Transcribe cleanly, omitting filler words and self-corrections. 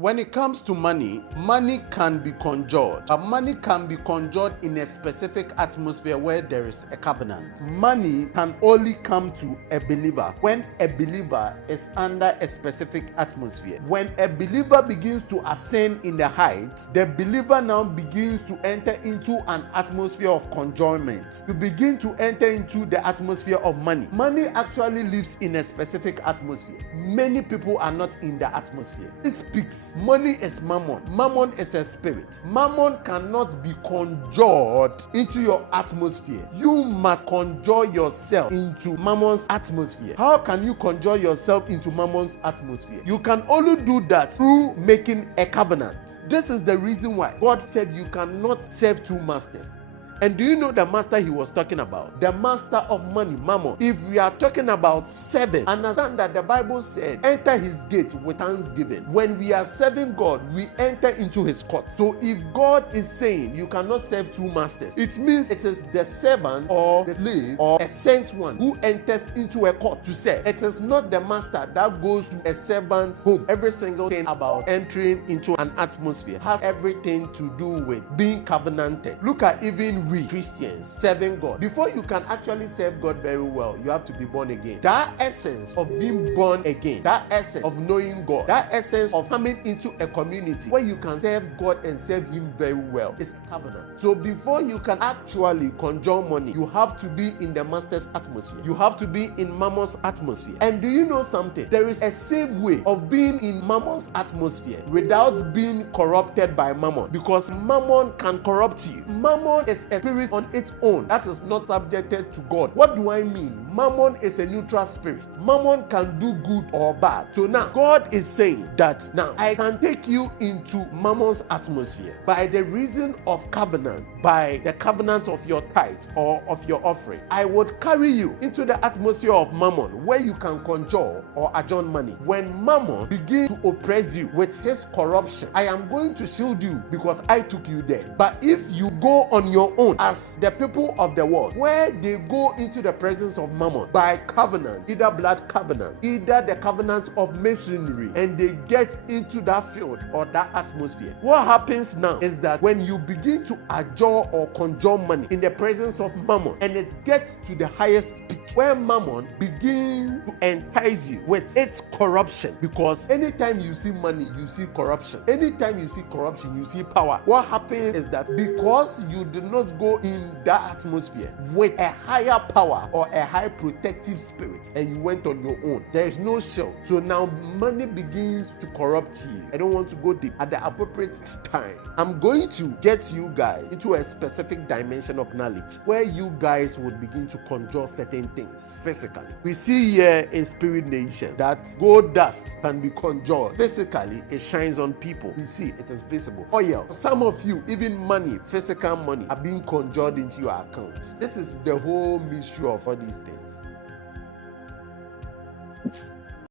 When it comes to money, money can be conjured, but money can be conjured in a specific atmosphere where there is a covenant. Money can only come to a believer when a believer is under a specific atmosphere. When a believer begins to ascend in the heights, the believer now begins to enter into an atmosphere of conjoinment. You begin to enter into the atmosphere of money. Money actually lives in a specific atmosphere. Many people are not in the atmosphere. It speaks. Money is mammon. Mammon is a spirit. Mammon cannot be conjured into your atmosphere. You must conjure yourself into mammon's atmosphere. How can you conjure yourself into mammon's atmosphere? You can only do that through making a covenant. This is the reason why God said you cannot serve two masters. And do you know the master he was talking about? The master of money, mammon. If we are talking about serving, understand that the Bible said, enter his gates with thanksgiving. When we are serving God, we enter into his court. So if God is saying you cannot serve two masters, it means it is the servant or the slave or a sent one who enters into a court to serve. It is not the master that goes to a servant's home. Every single thing about entering into an atmosphere has everything to do with being covenanted. Look at even we Christians serving God. Before you can actually serve God very well, you have to be born again. That essence of being born again, that essence of knowing God, that essence of coming into a community where you can serve God and serve him very well is covenant. So before you can actually conjure money, you have to be in the master's atmosphere. You have to be in mammon's atmosphere. And do you know something? There is a safe way of being in mammon's atmosphere without being corrupted by mammon, because mammon can corrupt you. Mammon is a spirit on its own that is not subjected to God. What do I mean? Mammon is a neutral spirit. Mammon can do good or bad. So now God is saying that now I can take you into mammon's atmosphere by the reason of covenant, by the covenant of your tithe or of your offering. I would carry you into the atmosphere of mammon where you can conjure or adjourn money. When mammon begins to oppress you with his corruption, I am going to shield you because I took you there. But if you go on your own as the people of the world, where they go into the presence of mammon by covenant, either blood covenant, either the covenant of masonry, and they get into that field or that atmosphere, what happens now is that when you begin to adjure or conjure money in the presence of mammon and it gets to the highest peak, where mammon begins to entice you with its corruption, because anytime you see money, you see corruption. Anytime you see corruption, you see power. What happens is that because you did not go in that atmosphere with a higher power or a high protective spirit and you went on your own, there is no shield. So now money begins to corrupt you. I don't want to go deep. At the appropriate time, I'm going to get you guys into a specific dimension of knowledge where you guys would begin to conjure certain things physically. We see here in Spirit Nation that gold dust can be conjured physically. It shines on people. We see it is visible. Oil. For some of you, even money, physical money, are being conjured into your account. This is the whole mystery of all these things.